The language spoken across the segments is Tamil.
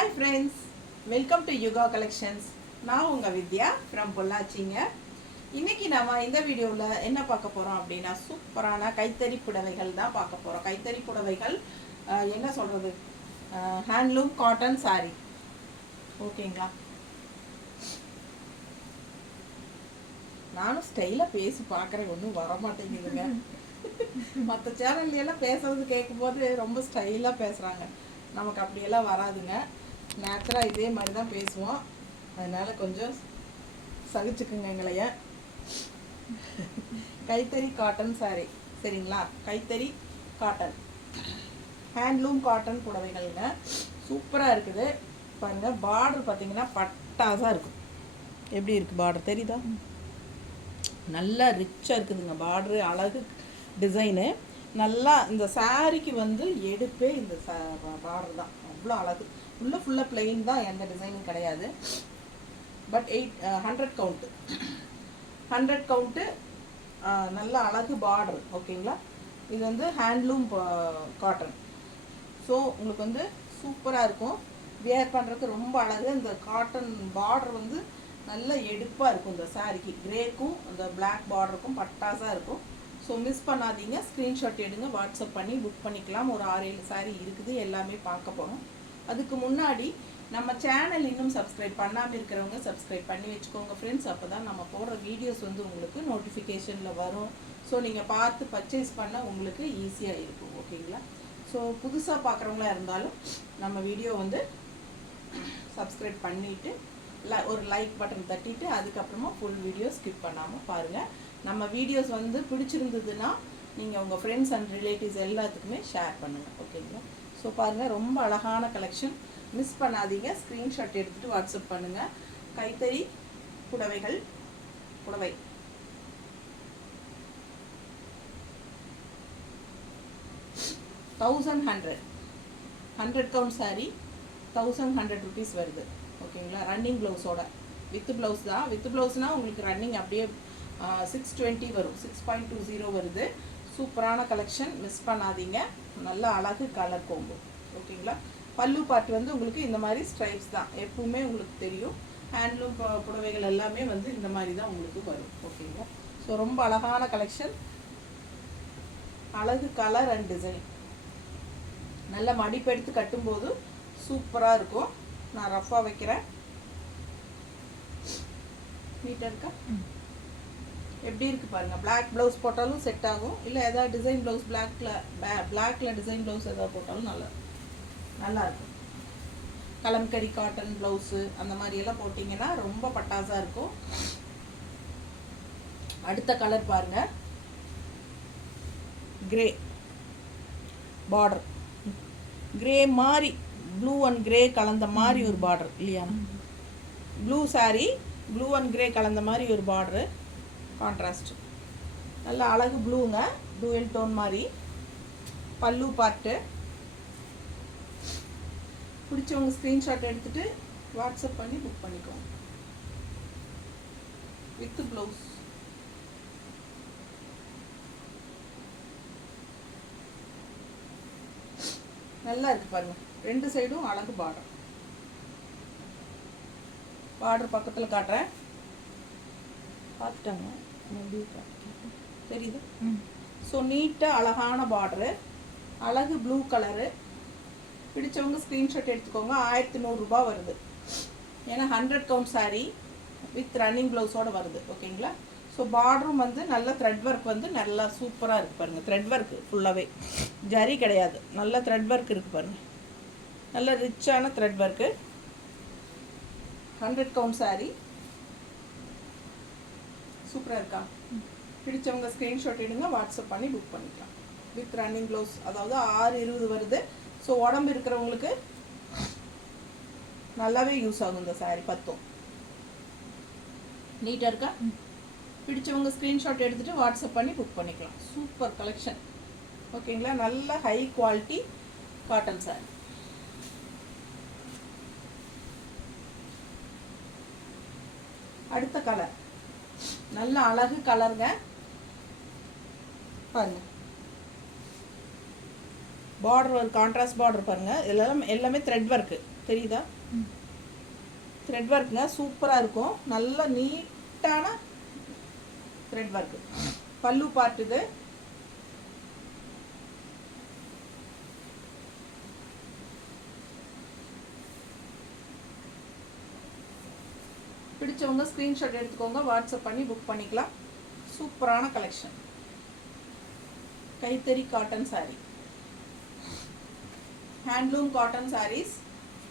Hi friends, welcome to Yuga collections. நான் உங்கள் வித்யா ஃப்ரம் பொள்ளாச்சிங்க. இன்றைக்கி நம்ம இந்த வீடியோவில் என்ன பார்க்க போகிறோம் அப்படின்னா, சூப்பரான கைத்தறி புடவைகள் தான் பார்க்க போகிறோம். கைத்தறி புடவைகள் என்ன சொல்கிறது, ஹேண்ட்லூம் காட்டன் சாரீ. ஓகேங்களா, நானும் ஸ்டைலாக பேசி பார்க்குறேன், ஒன்றும் வரமாட்டேங்குதுங்க. மற்ற சேனல்லாம் பேசுறது கேட்கும்போது ரொம்ப ஸ்டைலாக பேசுகிறாங்க, நமக்கு அப்படியெல்லாம் வராதுங்க. நேச்சுரலாக இதே மாதிரி தான் பேசுவோம், அதனால் கொஞ்சம் சகிச்சுக்குங்க எங்களைய. கைத்தறி காட்டன் சாரீ, சரிங்களா? கைத்தறி காட்டன் ஹேண்ட்லூம் காட்டன் புடவைகள்ங்க, சூப்பராக இருக்குது. பாருங்கள், பார்டர் பார்த்தீங்கன்னா பட்டாசாக இருக்கும். எப்படி இருக்குது பார்டர் தெரியுதா? நல்லா ரிச்சாக இருக்குதுங்க பார்டரு, அழகு டிசைனு. நல்லா இந்த சாரீக்கு வந்து எடுப்பே இந்த பார்டர் தான், அவ்வளோ அழகு. உள்ளே ஃபுல்லாக பிளெயின் தான், எந்த டிசைனும் கிடையாது. பட் 100 கவுண்ட்டு, 100 கவுண்ட்டு, நல்ல அழகு பார்டர். ஓகேங்களா, இது வந்து ஹேண்ட்லூம் காட்டன். ஸோ உங்களுக்கு வந்து சூப்பராக இருக்கும், வியர் பண்ணுறதுக்கு ரொம்ப அழகு. இந்த காட்டன் பார்டர் வந்து நல்ல எடுப்பாக இருக்கும். இந்த சாரீக்கு கிரேக்கும் அந்த பிளாக் பார்டருக்கும் பட்டாசாக இருக்கும். ஸோ மிஸ் பண்ணாதீங்க, ஸ்க்ரீன்ஷாட் எடுங்க, வாட்ஸ்அப் பண்ணி புக் பண்ணிக்கலாம். ஒரு 6-7 சாரீ இருக்குது, எல்லாமே பார்க்க போகிறோம். அதுக்கு முன்னாடி நம்ம சேனல் இன்னும் சப்ஸ்கிரைப் பண்ணாமல் இருக்கிறவங்க சப்ஸ்கிரைப் பண்ணி வச்சுக்கோங்க ஃப்ரெண்ட்ஸ். அப்போ தான் நம்ம போடுற வீடியோஸ் வந்து உங்களுக்கு நோட்டிஃபிகேஷனில் வரும். ஸோ நீங்கள் பார்த்து பர்ச்சேஸ் பண்ண உங்களுக்கு ஈஸியாக இருக்கும். ஓகேங்களா, ஸோ புதுசாக பார்க்குறவங்களா இருந்தாலும் நம்ம வீடியோ வந்து சப்ஸ்கிரைப் பண்ணிவிட்டு ஒரு லைக் பட்டன் தட்டிட்டு அதுக்கப்புறமா ஃபுல் வீடியோ ஸ்கிப் பண்ணாமல் பாருங்கள். நம்ம வீடியோஸ் வந்து பிடிச்சிருந்ததுன்னா நீங்கள் உங்கள் ஃப்ரெண்ட்ஸ் அண்ட் ரிலேட்டிவ்ஸ் எல்லாத்துக்குமே ஷேர் பண்ணுங்கள். ஓகேங்களா, ஸோ பாருங்கள், ரொம்ப அழகான கலெக்ஷன், மிஸ் பண்ணாதீங்க. ஸ்க்ரீன்ஷாட் எடுத்துகிட்டு வாட்ஸ்அப் பண்ணுங்கள். கைத்தறி புடவைகள், புடவை $1100 கவுண்ட் சாரீ, 1100 rupees வருது. ஓகேங்களா, ரன்னிங் ப்ளவுஸோட, வித் ப்ளவுஸ் தான். வித் ப்ளவுஸ்னால் உங்களுக்கு ரன்னிங் அப்படியே 620 வரும், 6.20 வருது. சூப்பரான கலெக்ஷன், மிஸ் பண்ணாதீங்க. நல்ல அழகு கலர் கோம்போ. ஓகேங்களா, பல்லு பாட்டு வந்து உங்களுக்கு இந்த மாதிரி ஸ்ட்ரைப்ஸ் தான் எப்பவுமே உங்களுக்கு தெரியும். ஹேண்ட்லூம் புடவைகள் எல்லாமே வந்து இந்த மாதிரி தான் உங்களுக்கு வரும். ஓகேங்களா, ஸோ ரொம்ப அழகான கலெக்ஷன், அழகு கலர் அண்ட் டிசைன். நல்ல மடிப்பு எடுத்து கட்டும்போது சூப்பராக இருக்கும். நான் ரஃப்பாக வைக்கிறேன், நீட்டாக இருக்கா? எப்படி இருக்குது பாருங்கள். பிளாக் ப்ளவுஸ் போட்டாலும் செட் ஆகும், இல்லை ஏதாவது டிசைன் ப்ளவுஸ் பிளாக்ல டிசைன் ப்ளவுஸ் ஏதாவது போட்டாலும் நல்லா இருக்கும். கலம்கரி காட்டன் ப்ளவுஸு அந்த மாதிரியெல்லாம் போட்டிங்கன்னா ரொம்ப பட்டாசாக இருக்கும். அடுத்த கலர் பாருங்கள், கிரே பார்டர், கிரே மாதிரி ப்ளூ அண்ட் கிரே கலந்த மாதிரி ஒரு பார்டர் இல்லையா? Blue sari, blue and grey கலந்த மாதிரி ஒரு பார்டரு, கான்ட்ராஸ்ட். நல்ல அழகு ப்ளூங்க, டூயல் டோன் மாதிரி. பல்லு பார்ட்டு பிடிச்சவங்க ஸ்க்ரீன்ஷாட் எடுத்துகிட்டு வாட்ஸ்அப் பண்ணி புக் பண்ணிக்கோங்க. With blouse. நல்லா இருக்குது பாருங்கள், ரெண்டு சைடும் அழகு பார்டர். பார்டர் பக்கத்தில் காட்டுறேன், பார்த்துட்டாங்க தெரியுது? ஸோ நீட்டாக அழகான பார்டரு, அழகு ப்ளூ கலரு. பிடிச்சவங்க ஸ்க்ரீன்ஷாட் எடுத்துக்கோங்க. 1100 ரூபாய் வருது, ஏன்னா 100 கவுண்ட் சாரீ வித் ரன்னிங் ப்ளவுஸோடு வருது. ஓகேங்களா, ஸோ பார்டரும் வந்து நல்ல த்ரெட் ஒர்க் வந்து நல்லா சூப்பராக இருக்குது பாருங்கள். த்ரெட் ஒர்க்கு ஃபுல்லாகவே, ஜரி கிடையாது, நல்ல த்ரெட் ஒர்க் இருக்குது பாருங்கள், நல்ல ரிச்சான த்ரெட் ஒர்க்கு. 100 கவுண்ட் சாரீ சூப்பராக இருக்கா? பிடிச்சவங்க ஸ்க்ரீன்ஷாட் எடுங்க, வாட்ஸ்அப் பண்ணி புக் பண்ணிக்கலாம். வித் ரன்னிங் ப்ளவுஸ், அதாவது 620 வருது. ஸோ உடம்பு இருக்கிறவங்களுக்கு நல்லாவே யூஸ் ஆகும் இந்த சாரீ, பத்தும். நீட்டாக இருக்கா? பிடிச்சவங்க ஸ்க்ரீன்ஷாட் எடுத்துகிட்டு வாட்ஸ்அப் பண்ணி புக் பண்ணிக்கலாம். Super collection. ஓகேங்களா, நல்ல ஹை குவாலிட்டி காட்டன் சாரீ. அடுத்த கலர் நல்ல அழகு கலருங்க பாருங்க. பார்டர் ஒரு கான்ட்ராஸ்ட் பார்டர் பாருங்கள். எல்லாமே த்ரெட் ஒர்க்கு தெரியுதா? த்ரெட் ஒர்க்குங்க, சூப்பராக இருக்கும். நல்ல நீட்டான த்ரெட் ஒர்க்கு. பல்லு பார்ட் இது. பிடிச்சவங்க ஸ்க்ரீன்ஷாட் எடுத்துக்கோங்க, வாட்ஸ்அப் பண்ணி புக் பண்ணிக்கலாம். சூப்பரான கலெக்ஷன். கைத்தறி cotton sari, handloom cotton saris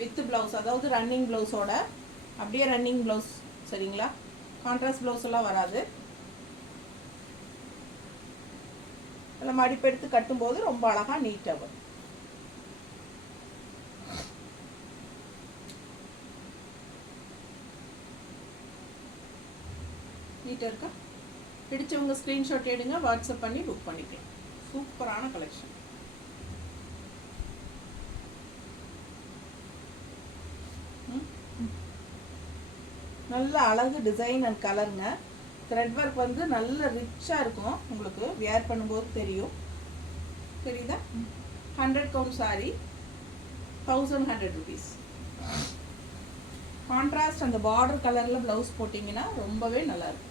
with blouse, அதாவது ரன்னிங் ப்ளவுஸோட, அப்படியே ரன்னிங் ப்ளவுஸ். சரிங்களா? கான்ட்ராஸ்ட் ப்ளவுஸ் எல்லாம் வராது. எல்லாம் மடிப்பெடுத்து கட்டும்போது ரொம்ப அழகாக நீட்டாக வரும். நீட்டாக இருக்கா? பிடிச்சவங்க ஸ்க்ரீன்ஷாட் எடுங்க, வாட்ஸ்அப் பண்ணி புக் பண்ணிக்கலாம். சூப்பரான கலெக்ஷன். நல்ல அழகு டிசைன் அண்ட் கலருங்க. த்ரெட் ஒர்க் வந்து நல்ல ரிச்சாக இருக்கும். உங்களுக்கு வியர் பண்ணும்போது தெரியும். தெரியுதா? 100 கவுண்ட் சாரி, 1100 rupees. கான்ட்ராஸ்ட் அந்த பார்டர் கலரில் ப்ளவுஸ் போட்டிங்கன்னா ரொம்பவே நல்லாயிருக்கும்.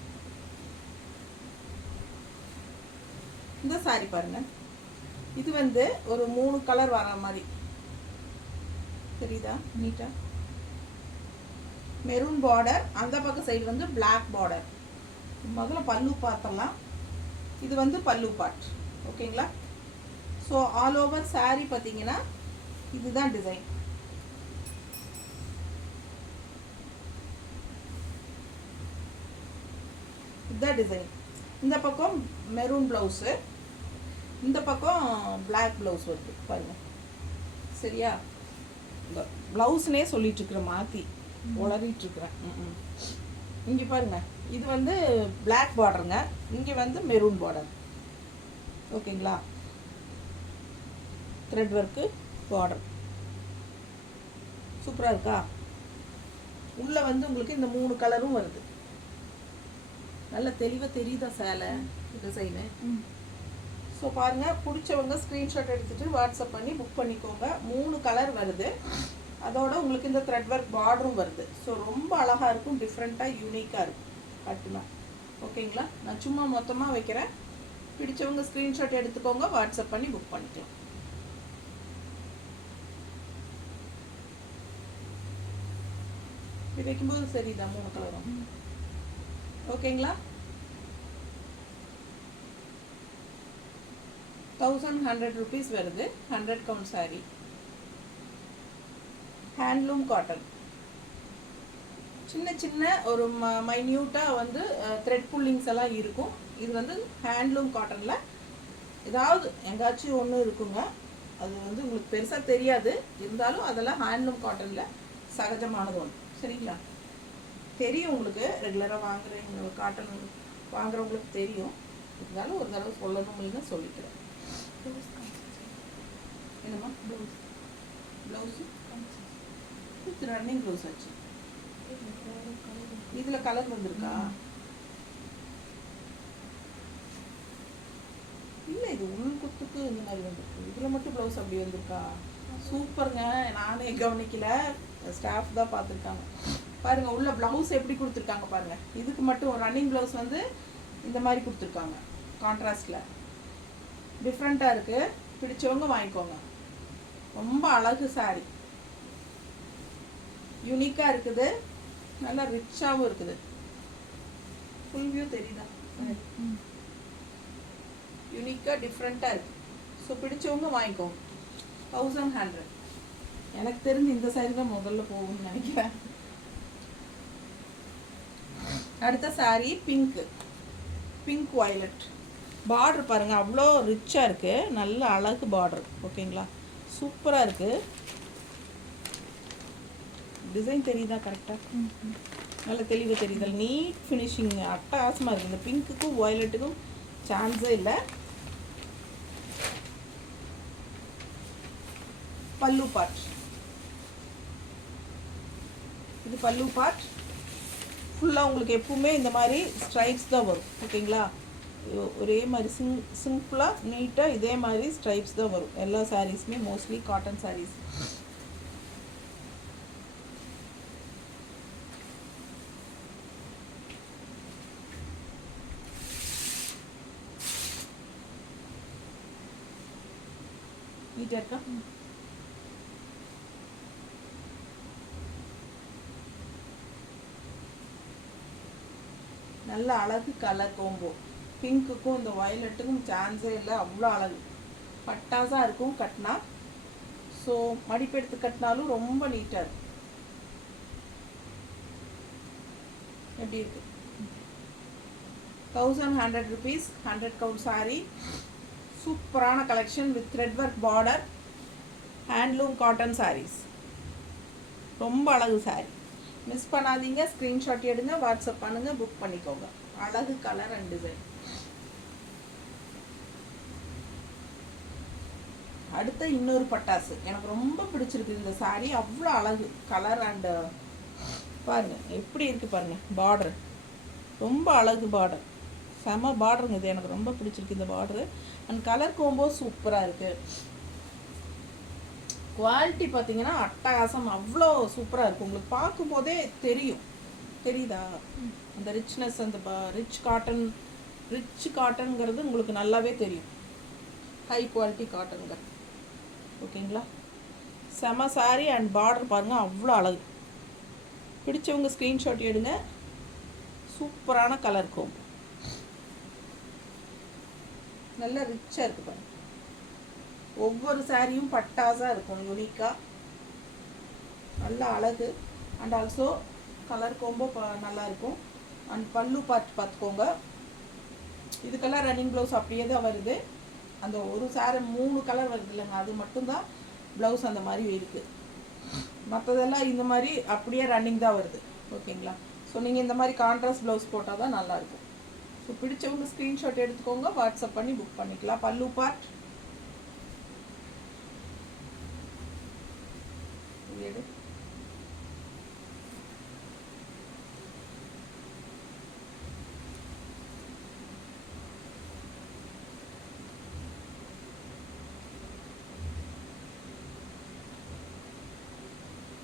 இந்த சாரி பாருங்கள். இது வந்து ஒரு 3 கலர் வர மாதிரி தெரியுதா? நீட்டாக மெரூன் பார்டர், அந்த பக்கம் சைடு வந்து பிளாக் பார்டர். முதல்ல பல்லு பார்த்தலாம். இது வந்து பல்லு பார்ட். ஓகேங்களா? ஸோ ஆல் ஓவர் சாரீ பார்த்தீங்கன்னா இதுதான் டிசைன். இதுதான் டிசைன். இந்த பக்கம் மெரூன் ப்ளவுஸு, இந்த பக்கம் பிளாக் ப்ளவுஸ் வருது பாருங்கள். சரியா? இந்த ப்ளவுஸ்னே சொல்லிட்டுருக்குற மாற்றி உளறிட்டுருக்குறேன். இங்கே பாருங்கள், இது வந்து பிளாக் பார்டருங்க, இங்கே வந்து மெரூன் பார்டர். ஓகேங்களா? த்ரெட் ஒர்க்கு பார்டர் சூப்பராக இருக்கா? உள்ளே வந்து உங்களுக்கு இந்த 3 கலரும் வருது. நல்ல தெளிவாக தெரியுதா சேலை டிசைனு? ஸோ பாருங்கள், பிடிச்சவங்க ஸ்க்ரீன்ஷாட் எடுத்துகிட்டு வாட்ஸ்அப் பண்ணி புக் பண்ணிக்கோங்க. 3 கலர் வருது. அதோட உங்களுக்கு இந்த த்ரெட் ஒர்க் பார்டரும் வருது. ஸோ ரொம்ப அழகாக இருக்கும், டிஃப்ரெண்ட்டாக யூனிக்காக இருக்கும் கட்டுனா. ஓகேங்களா? நான் சும்மா மொத்தமாக வைக்கிறேன். பிடிச்சவங்க ஸ்க்ரீன்ஷாட் எடுத்துக்கோங்க, வாட்ஸ்அப் பண்ணி புக் பண்ணிக்கலாம். இது வைக்கும்போது சரிதான் 3 கலரும். ஓகேங்களா? 1100 rupees வருது. 100 கவுண்ட் சாரி. Handloom cotton. சின்ன சின்ன ஒரு மைன்யூட்டாக வந்து த்ரெட் புல்லிங்ஸ் எல்லாம் இருக்கும். இது வந்து ஹேண்ட்லூம் காட்டனில் ஏதாவது எங்காச்சும் ஒன்று இருக்குங்க. அது வந்து உங்களுக்கு பெருசாக தெரியாது, இருந்தாலும் அதெல்லாம் ஹேண்ட்லூம் காட்டனில் சகஜமானது ஒன்று. சரிங்களா? தெரியும் உங்களுக்கு, ரெகுலராக வாங்குறவங்க காட்டன் வாங்குறவங்களுக்கு தெரியும். இருந்தாலும் ஒரு தடவை சொல்லணும்னு சொல்லிக்கிறேன். என்னம்மா ப்ளவுஸு? இது ரன்னிங் ப்ளவுஸ் ஆச்சு. இதில் கலர் வந்திருக்கா? இல்லை, இது உள் குத்துக்கு இந்த மாதிரி வந்திருக்கு. இதில் மட்டும் ப்ளவுஸ் அப்படி வந்திருக்கா? சூப்பருங்க. நானே கவனிக்கல, ஸ்டாஃப் தான் பார்த்துருக்காங்க. பாருங்கள், உள்ள ப்ளவுஸ் எப்படி கொடுத்துருக்காங்க பாருங்கள். இதுக்கு மட்டும் ரன்னிங் ப்ளவுஸ் வந்து இந்த மாதிரி கொடுத்துருக்காங்க. கான்ட்ராஸ்டில் டிஃப்ரெண்ட்டாக இருக்குது. பிடிச்சவங்க வாங்கிக்கோங்க. ரொம்ப அழகு சாரி, யூனிக்காக இருக்குது, நல்லா ரிச்சாகவும் இருக்குது. ஃபுல் வியூ தெரியுதா? யூனிக்காக டிஃப்ரெண்ட்டாக இருக்குது. ஸோ பிடிச்சவங்க வாங்கிக்கோங்க. 1100. எனக்கு தெரிஞ்சு இந்த சாரி தான் முதல்ல போகும்னு நினைக்கிறேன். அடுத்த sorry pink, pink violet. Border பாருங்கள், அவ்வளோ ரிச்சாக இருக்குது. நல்ல அழகு பார்டர். ஓகேங்களா? சூப்பராக இருக்குது. டிசைன் தெரியுதா? கரெக்டாக நல்ல தெளிவாக தெரியுது. நீட் ஃபினிஷிங் அட்டகாசமாக இருக்குது. இந்த பிங்க்குக்கும் வயலட்டுக்கும் சான்ஸே இல்லை. பல்லு பார்ட். இது பல்லு பார்ட். ஃபுல்லாக உங்களுக்கு எப்பவுமே இந்த மாதிரி ஸ்ட்ரைப்ஸ் தான் வரும். ஓகேங்களா? ஒரே மாதிரி சிம்பிளாக நீட்டாக இதே மாதிரி ஸ்ட்ரைப்ஸ் தான் வரும் எல்லா சாரீஸுமே, மோஸ்ட்லி காட்டன் சாரீஸ். நீட்டாக இருக்கா? நல்ல அழகு கலர் கோம்போ. பிங்க்குக்கும் இந்த வயலட்டுக்கும் சான்ஸே இல்லை, அவ்வளோ அழகு பட்டாசாக இருக்கும் கட்டினா. ஸோ மடிப்பெடுத்து கட்டினாலும் ரொம்ப நீட்டாக இருக்கும். எப்படி இருக்கு? 1100 rupees 100 count saree. சூப்பரான collection with thread work border, handloom cotton sarees. ரொம்ப அழகு சாரீ, மிஸ் பண்ணாதீங்க. ஸ்க்ரீன்ஷாட் எடுங்க, வாட்ஸ்அப் பண்ணுங்க, புக் பண்ணிக்கோங்க. அழகு கலர் அண்ட் டிசைன். அடுத்த இன்னொரு பட்டாசு எனக்கு ரொம்ப பிடிச்சிருக்கு இந்த சாரீ. அவ்வளோ அழகு கலர் அண்டு பாருங்க எப்படி இருக்கு பாருங்க. பார்டர் ரொம்ப அழகு, பார்டர் செம பார்டருங்க. இது எனக்கு ரொம்ப பிடிச்சிருக்கு இந்த பார்டரு. அண்ட் கலர் கோம்போ சூப்பராக இருக்குது. குவாலிட்டி பார்த்தீங்கன்னா அட்டகாசம், அவ்வளோ சூப்பராக இருக்கும். உங்களுக்கு பார்க்கும்போதே தெரியும், தெரியுதா அந்த ரிச்னஸ், அந்த ரிச் காட்டனுங்கிறது உங்களுக்கு நல்லாவே தெரியும். ஹை குவாலிட்டி காட்டனுங்கிறது. ஓகேங்களா? செம சாரி அண்ட் பார்டர் பாருங்கள், அவ்வளோ அழகு. பிடிச்சவங்க ஸ்க்ரீன்ஷாட் எடுங்க. சூப்பரான கலர் கோம்போ, நல்லா ரிச்சாக இருக்குது பாருங்கள். ஒவ்வொரு சாரியும் பட்டாசாக இருக்கும், யூனிக்காக நல்ல அழகு. அண்ட் ஆல்சோ கலர் கோம்போ நல்லாயிருக்கும். அண்ட் பல்லு பார்த்துக்கோங்க. இதுக்கெல்லாம் ரன்னிங் ப்ளவுஸ் அப்படியே தான் வருது. அந்த ஒரு சாரி 3 கலர் வருது இல்லைங்க, அது மட்டும்தான் ப்ளவுஸ் அந்த மாதிரி இருக்குது. மற்றதெல்லாம் இந்த மாதிரி அப்படியே ரன்னிங் தான் வருது. ஓகேங்களா? ஸோ நீங்கள் இந்த மாதிரி கான்ட்ராஸ்ட் ப்ளவுஸ் போட்டால் தான் நல்லாயிருக்கும். ஸோ பிடிச்சவங்க ஸ்க்ரீன்ஷாட் எடுத்துக்கோங்க, வாட்ஸ்அப் பண்ணி புக் பண்ணிக்கலாம். பல்லு பார்ட் எடு.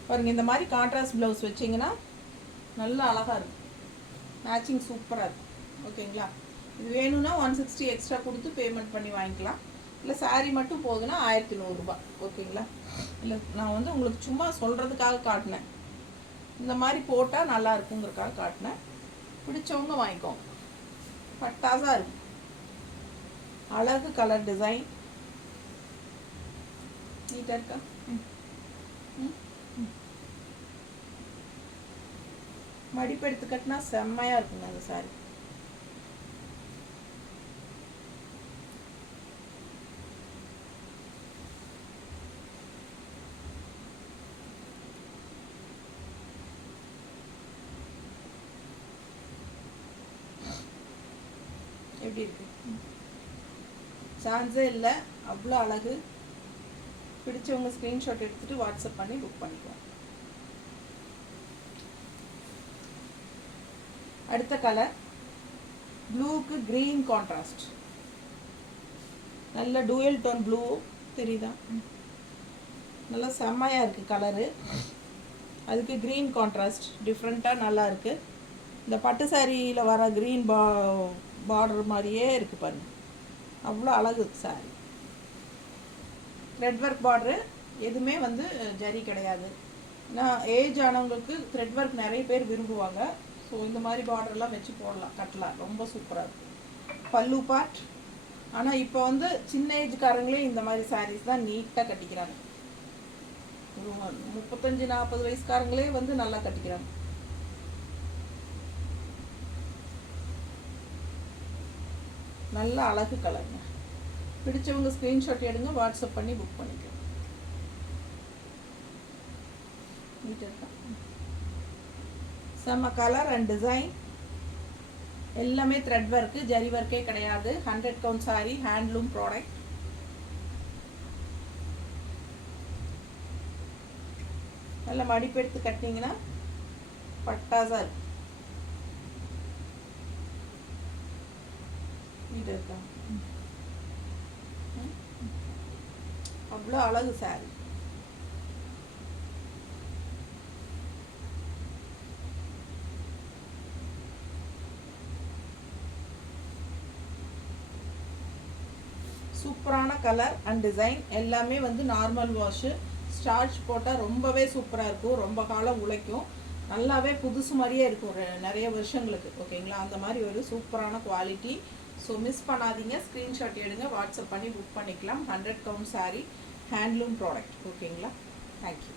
பாருங்க, இந்த மாதிரி கான்ட்ராஸ்ட் ப்ளவுஸ் வச்சிங்கன்னா நல்லா அழகாக இருக்கும், மேட்சிங் சூப்பராக இருக்கும். ஓகேங்களா? இது வேணும்னா 160 எக்ஸ்ட்ரா கொடுத்து பேமெண்ட் பண்ணி வாங்கிக்கலாம். இல்லை சாரீ மட்டும் போகுதுன்னா 1100 ரூபாய். ஓகேங்களா? இல்லை நான் வந்து உங்களுக்கு சும்மா சொல்கிறதுக்காக காட்டினேன். இந்த மாதிரி போட்டால் நல்லா இருக்குங்கிறதுக்காக காட்டினேன். பிடிச்சவங்க வாங்கிக்கோங்க. பட்டாசாக இருக்கும், அழகு கலர் டிசைன். நீட்டாக இருக்கா? மடிப்பெடுத்து கட்டினா செம்மையாக இருக்குங்க அந்த சாரி. எப்படி இருக்கு? சான்ஸே இல்லை, அவ்வளோ அழகு. பிடிச்சவங்க ஸ்க்ரீன்ஷாட் எடுத்துகிட்டு வாட்ஸ்அப் பண்ணி புக் பண்ணிக்குவோம். அடுத்த கலர் ப்ளூக்கு க்ரீன் கான்ட்ராஸ்ட். நல்ல டூயல் டோன் ப்ளூ தெரியுதா? நல்லா செம்மையாக இருக்குது கலரு. அதுக்கு க்ரீன் கான்ட்ராஸ்ட் டிஃப்ரெண்ட்டாக நல்லா இருக்குது. இந்த பட்டு சாரியில் வர க்ரீன் பார்டர் மாதிரியே இருக்குது பாருங்கள், அவ்வளோ அழகு சாரி. த்ரெட் ஒர்க் பார்டரு, எதுவுமே வந்து ஜரி கிடையாது. நான் ஏஜ் ஆனவங்களுக்கு த்ரெட் ஒர்க் நிறைய பேர் விரும்புவாங்க. ஸோ இந்த மாதிரி பார்டர்லாம் வச்சு போடலாம், கட்டலாம், ரொம்ப சூப்பராக இருக்கும். பல்லு பார்ட். ஆனால் இப்போ வந்து சின்ன ஏஜ்காரங்களே இந்த மாதிரி சாரீஸ் தான் நீட்டாக கட்டிக்கிறாங்க. ஒரு 35-40 வயசுக்காரங்களே வந்து நல்லா கட்டிக்கிறாங்க. நல்ல அழகு கலருங்க. பிடிச்சவங்க ஸ்க்ரீன்ஷாட் எடுங்க, வாட்ஸ்அப் பண்ணி புக் பண்ணிக்கலாம். செம்ம கலர் அண்ட் டிசைன். எல்லாமே த்ரெட் ஒர்க்கு, ஜரி ஒர்க்கே கிடையாது. 100 கவுண்ட் சாரி, ஹேண்ட்லூம் ப்ராடக்ட். நல்ல மடிப்பெடுத்து கட்டினீங்கன்னா பட்டாசாக இருக்கும். இது இருக்கா அவ்வளோ அழகு சாரி. சூப்பரான கலர் அண்ட் டிசைன் எல்லாமே வந்து நார்மல் வாஷு. ஸ்டார்ச் போட்டால் ரொம்பவே சூப்பராக இருக்கும், ரொம்ப காலம் உழைக்கும், நல்லாவே புதுசு மாதிரியே இருக்கும் நிறைய வருஷங்களுக்கு. ஓகேங்களா, அந்த மாதிரி ஒரு சூப்பரான குவாலிட்டி. ஸோ மிஸ் பண்ணாதீங்க, ஸ்க்ரீன்ஷாட் எடுங்க, வாட்ஸ்அப் பண்ணி புக் பண்ணிக்கலாம். 100 கவுண்ட் சாரீ, ஹேண்ட்லூம் ப்ராடக்ட். ஓகேங்களா, தேங்க்யூ.